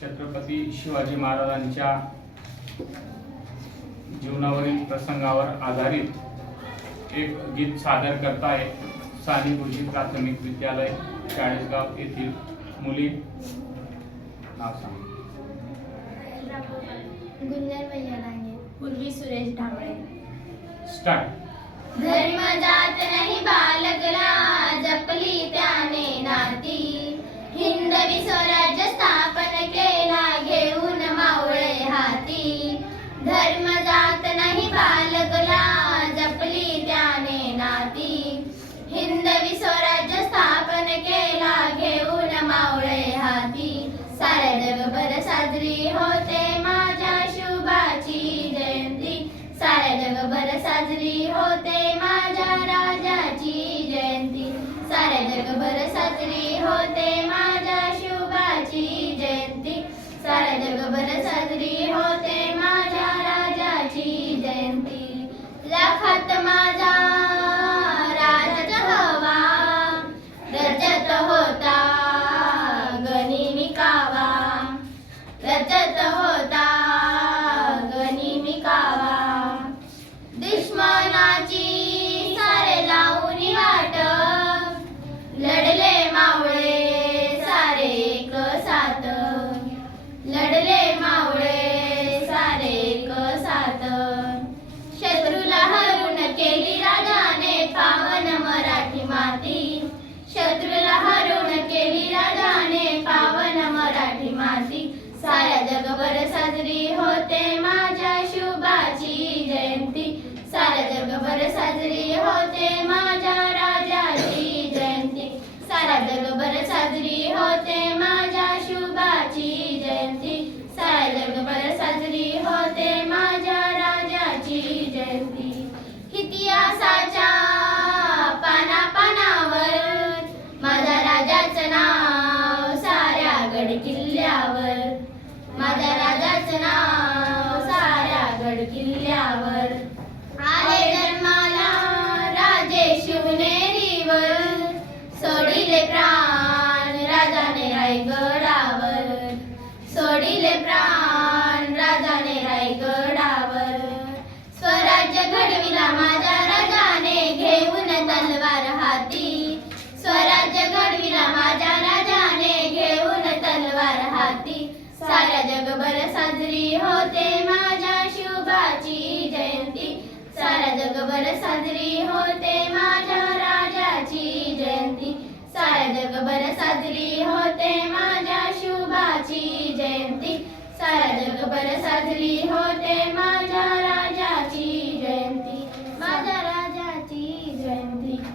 छत्रपती शिवाजी महाराजांच्या जीवनावरील प्रसंगावर आधारित एक गीत सादर करताय सानी गुरुजी प्राथमिक विद्यालय चाळीसगाव येथील मुली. नाव सांग. गुंजन भैया डांगे पूर्वी सुरेश ढामळे स्टार्ट धर्म जात नाही बालकला साऱ्या जगभर साजरी होते रायगडावर. सोडिले प्राण राजाने रायगडावर. स्वराज्य घडविला माझ्या राजाने घेऊन तलवार हाती. स्वराज्य घडविला माझ्या राजाने घेऊन तलवार हाती. साऱ्या जगभर साजरी होते माझ्या शुभाची जयंती. साऱ्या जगभर साजरी होते माझ्या राजाची जयंती. साऱ्या जगभर साजरी जगभर साजरी होते माझ्या